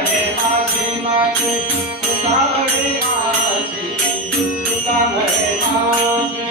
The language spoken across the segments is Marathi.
म्हणे माझी माझी तुका म्हणे माझी तुका म्हणे माझी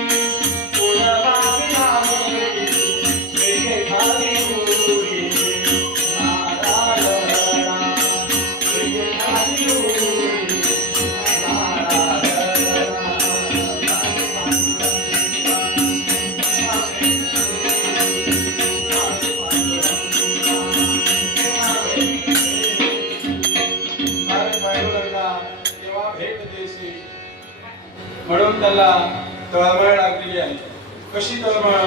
म्हणून त्याला तळमळ लागलेली आहे. कशी तळमळ?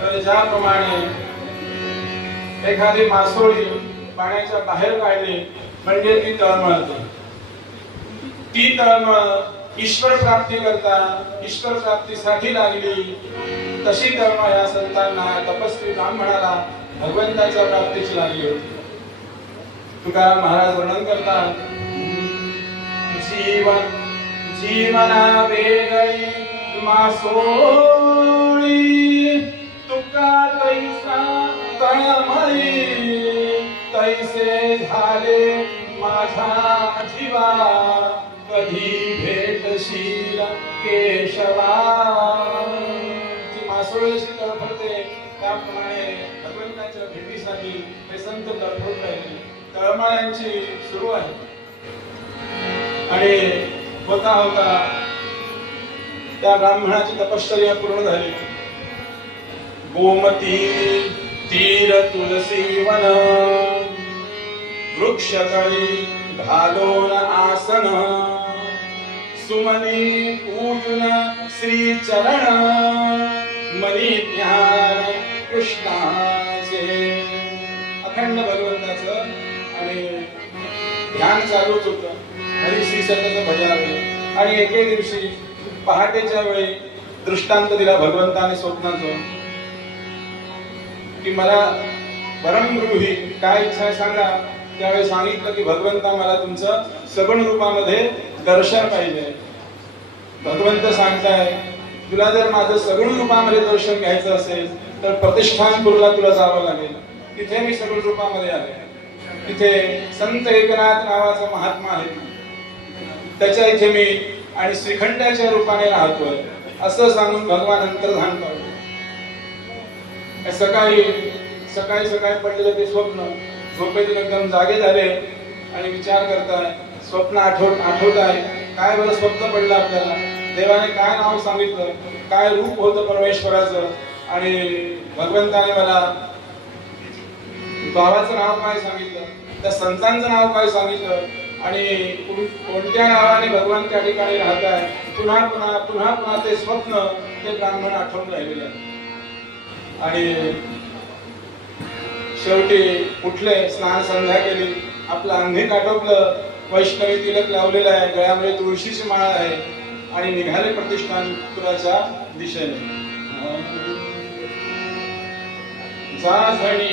तर ज्याप्रमाणे एखादी मासोळी पाण्याच्या बाहेर काढली म्हणजे ती तळमळते. ती तळमळ ईश्वर प्राप्ती करता ईश्वर प्राप्तीसाठी लागली. तशी तळमळ या संतांना तपस्वी ब्राह्मणाला भगवंताच्या प्राप्तीची लागली होती. तुकाराम महाराज वर्णन करतात, जीवन जीवना वेगळी मासोळी तुका तैसा तळमळी तैसे झाले माझा जीवा कधी भेटशील केशवा. जी मासोळीची तळफळते त्याप्रमाणे भगवंताच्या भेटीसाठी हे संत तळफळत राहिले. तळमळ्यांची सुरू आहे. आणि होता होता त्या ब्राह्मणाची तपश्चर्या पूर्ण झाली. गोमती तीर तुलसी वन वृक्षतळी घालोन आसन सुमनी पूजन श्री चरण मनी ज्ञान कृष्णाचे. अखंड भगवंताचं आणि ध्यान चालूच होतं. हरी श्री सत्याचं भजन. आणि एके दिवशी पहाटेच्या वेळी दृष्टांत दिला भगवंताने स्वप्नाचं की मला परमगृही काय इच्छा आहे सांगा. त्यावेळी सांगितलं की भगवंता मला तुमचं सगुण रूपामध्ये दर्शन पाहिजे. भगवंत सांगताय तुला जर माझं सगुण रूपामध्ये दर्शन घ्यायचं असेल तर प्रतिष्ठानपूरला तुला जावं लागेल. तिथे मी सगुण रूपामध्ये आले. तिथे संत एकनाथ नावाचा महात्मा आहे. त्याच्या इथे मी आणि श्रीखंडाच्या रूपाने राहतोय असं सांगून भगवान अंतर्धान पावले. सकाळी सकाळी सकाळी पडलेलं ते स्वप्न झोपेतून एकदम जागे झाले आणि विचार करताय. स्वप्न आठवत आहे. काय बरं स्वप्न पडलं आपल्याला? देवाने काय नाव सांगितलं? काय रूप होतं परमेश्वराचं? आणि भगवंताने मला बाबाचं नाव काय सांगितलं? त्या संतांचं नाव काय सांगितलं? आणि कोणत्या नावाने भगवान त्या ठिकाणी राहत आहे? पुन्हा पुन्हा पुन्हा पुन्हा ते स्वप्न ते ब्राह्मण आठवून राहिलेलं आहे. आणि शेवटी उठले, स्नान संध्या केली, आपलं अंघिक आटोपलं, वैष्णवी तिलक लावलेलं आहे, गळ्यामध्ये तुळशीची माळ आहे आणि निघाले प्रतिष्ठानपुराच्या दिशेने.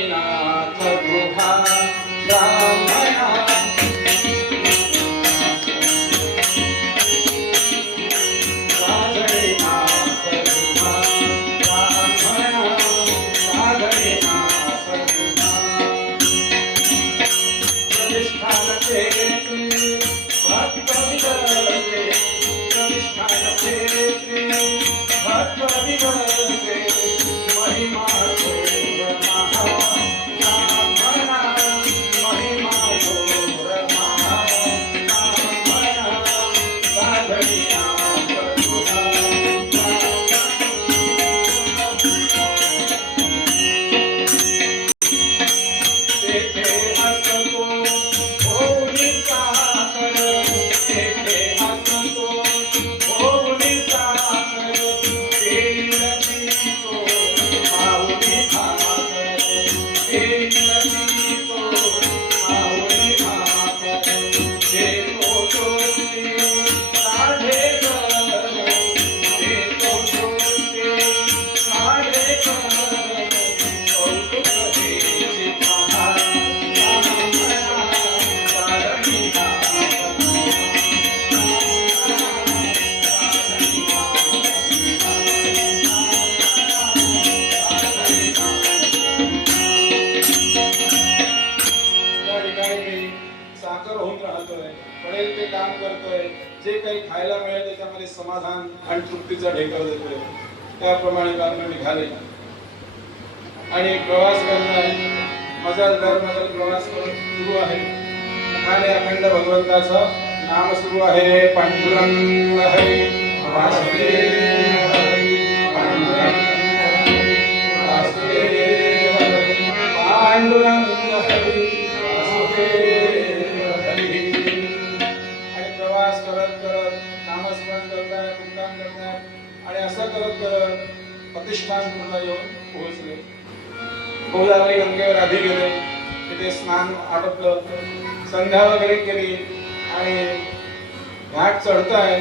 नाथ गृहा ब्राह्मणा साखर होऊन राहतोय, पडेल ते काम करतोय, जे काही खायला मिळेल त्याच्यामध्ये समाधान आणि तृप्तीचा ढेकर देतोय, त्याप्रमाणे ब्राह्मण निघाले आणि प्रवास करताय. मजल प्रवास करून सुरू आहे आणि अखंड भगवंताचं नाम सुरू आहे. पांडुरंग हरी वासुदेव हरी, पांडुरंग हरी वासुदेव हरी, पांडुरंग हरी वासुदेव हरी. आणि प्रवास करत करत नामस्मरण करताय, मुक्काम करताय आणि असं करत करत प्रतिष्ठानपूरला येऊन पोहोचले. गोदावरी गंगेवर आधी गेले, तिथे स्नान आटपलं, संध्या वगैरे केली आणि घाट चढताय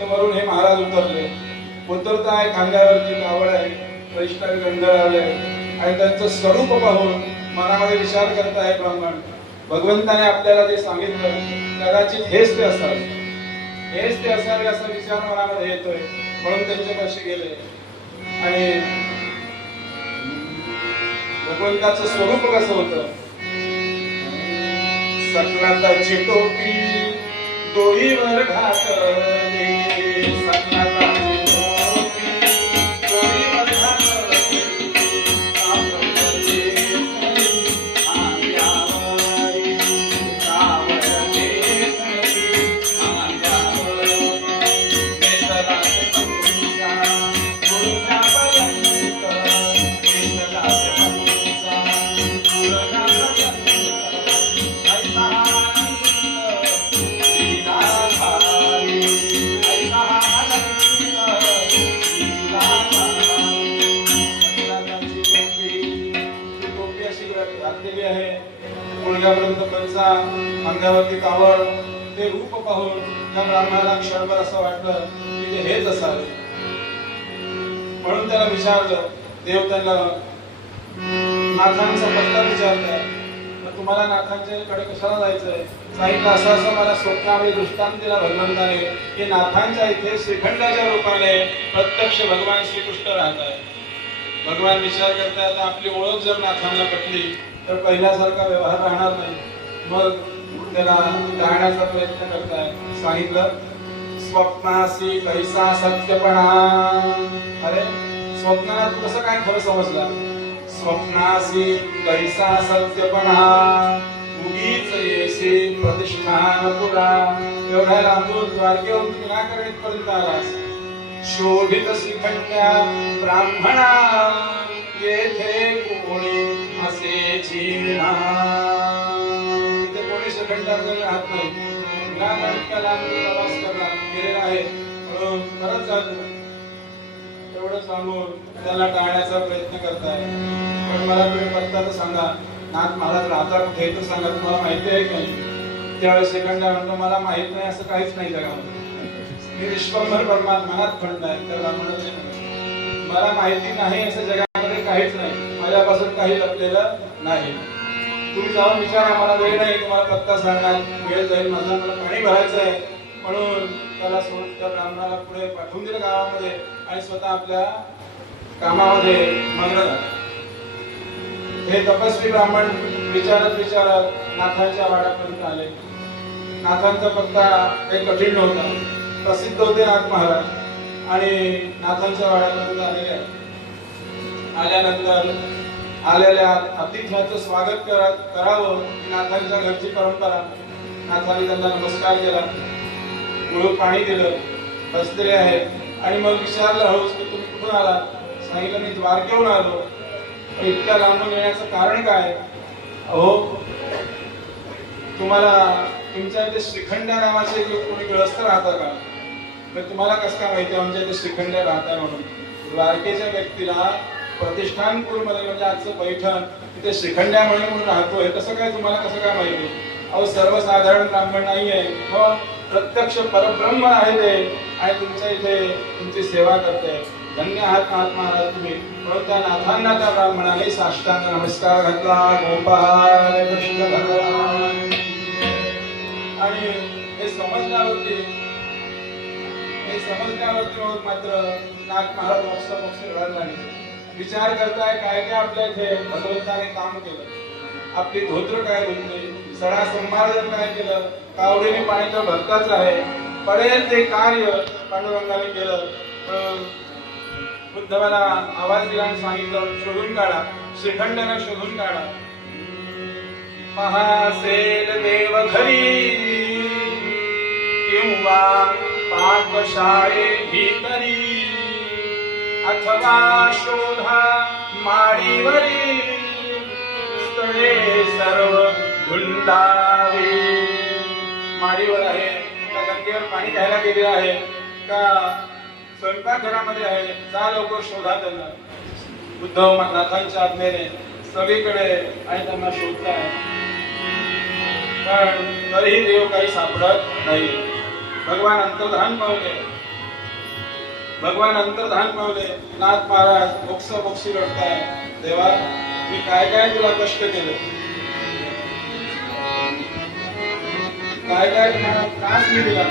तर वरून हे महाराज उतरताय. खांद्यावरची कावड आहे, वैष्णवी गंधळ आले आणि त्यांचं स्वरूप पाहून मनामध्ये विचार करताय ब्राह्मण, भगवंताने आपल्याला जे सांगितलं कदाचित हेच ते असावे असा विचार मनामध्ये येतोय. म्हणून त्यांच्यापाशी गेले आणि भगवंताचं स्वरूप कसं होतं. सकलाताची टोपी डोईवर घातली, सकलाताची टोपी डोईवर घातली, कावळते आंब्यावरी, कावळते आंब्यावरी, नेसलाचे पंचा गुरुनापर्यंत, नेसलाचे पंचा गुरुनापर्यंत, ऐसा मुलग्यापर्यंत पंचा, अंगावरती कावड, ते रूप पाहून त्या ब्राह्मणाला क्षणभर असं वाटलं की ते हेच असावे. म्हणून त्याला विचारलं, देव त्याला नाथांचा पत्ता विचारलाय, तुम्हाला नाथांच्या कडे कशाला जायचंय. सांगितलं असं मला स्वप्नामध्ये दृष्टांत दिला भगवंताने की नाथांच्या इथे श्रीखंडाच्या रूपाने प्रत्यक्ष भगवान श्रीकृष्ण राहत आहे. भगवान विचार करतायत आपली ओळख जर नाथांना पटली तर पहिल्यासारखा व्यवहार राहणार नाही. मग त्याला जाण्याचा प्रयत्न करताय. सांगितलं स्वप्नासी कैसा सत्यपणा. अरे स्वप्नाला तू कसं काय खरं समजला. स्वप्नासी कैसा सत्यपणा, उगीच येसी प्रतिष्ठान पुरा. एवढ्या लांबून द्वारकेहून विनाकारण पर्यंत आलास. शोभित श्रीखंड्या ब्राह्मणा, येथे कोणी असे जीर्णा. इथे कोणी श्रीखंडाकडे राहत नाही. विनाकारण लांबून प्रवास करला गेलेला आहे म्हणून परत जातो. एवढं सांगून त्याला टाळण्याचा प्रयत्न करताय. पण मला तुम्ही पत्ता तर सांगा, नाथ महाराज राहता कुठे तर सांगा, तुम्हाला माहिती आहे का. त्यावेळेस श्रीखंड म्हणतो मला माहित नाही, असं काहीच नाही जगामध्ये. मी विश्वभर परमात्मानात खंड आहे. तर मला माहिती नाही असं जगामध्ये काहीच नाही, माझ्यापासून काही लपलेलं नाही. तुम्ही जाऊन विचारा, मला वेळ नाही, तुम्हाला पत्ता सांगणार, वेळ जाईल माझा, मला पाणी भरायचं आहे. म्हणून त्याला त्या ब्राह्मणाला पुढे पाठवून दिलं गावामध्ये आणि स्वतः आपल्या कामामध्ये मग्न झाला. हे तपस्वी ब्राह्मण विचारत नाथांच्या वाड्यापर्यंत आले. नाथांचा पत्ता काही कठीण नव्हता, प्रसिद्ध होते नाथ महाराज आणि नाथांच्या वाड्यापर्यंत आलेले आहे. आल्यानंतर आलेल्या अतिथ्याचं स्वागत करावं ही नाथांच्या घरची परंपरा. नाथांनी त्यांना नमस्कार केला, गुळ पाणी दिलं, बसलेले आहे आणि मग विचारलं हळूच की तुम्ही कुठून आला. सांगितलं मी द्वारकेहून आलो. इतक्या लांबून येण्याचं कारण काय. अहो तुम्हाला तुमच्या इथे श्रीखंड्या नावाचे कोणी गृहस्थ राहता का. मग तुम्हाला कसं काय माहिती आमच्या इथे श्रीखंड्या राहता म्हणून. द्वारकेच्या व्यक्तीला प्रतिष्ठानपूरमध्ये म्हणजे आजचं पैठण तिथे श्रीखंड्या म्हणून राहतोय, कसं काय तुम्हाला कसं काय माहिती. अहो सर्वसाधारण ब्राह्मण नाही आहे, प्रत्यक्ष परब्रह्म आहे ते आणि तुमच्या इथे तुमची सेवा करते. धन्य आहात नाथ महाराज तुम्ही. म्हणून त्या नाथांना त्या ब्राह्मणाने साष्टांग नमस्कार घातला. गोपाल कृष्ण भगवान. आणि हे समजण्यावरती मात्र नाथ महाराज पक्ष घडत नाही. विचार करताय काय काय आपल्या इथे भगवंताने काम केलं. आपली धोत्र काय धुतली, सडा संभाळून काय केलं, कावडीने पाणी तर भक्ताच आहे, पडेल ते कार्य पांडुरंगाने केलं. उद्धवाला आवाज दिला आणि सांगितलं शोधून काढा, श्रीखंडाने शोधून काढा. महासेल देव घरी किंवा पाकशाळे भीतरी, अथवा शोधा माडीवरी, स्थळे सर्व गुंडावे. माडीवर आहे का गंगेवर पाणी घ्यायला गेले आहे का स्वयंपाकघरामध्ये आहे, जा लवकर शोधा त्यांना. उद्धव नाथांच्या आज्ञेने सगळीकडे आणि त्यांना शोधताय, पण तरीही देव काही सापडत नाही. भगवान अंतर्धान पावले, भगवान अंतर्धान पावले. नाथ महाराज बोक्सी रडताय, देवा मी काय काय तुला कष्ट केलं, काय काय तुम्हाला त्रास मी दिला,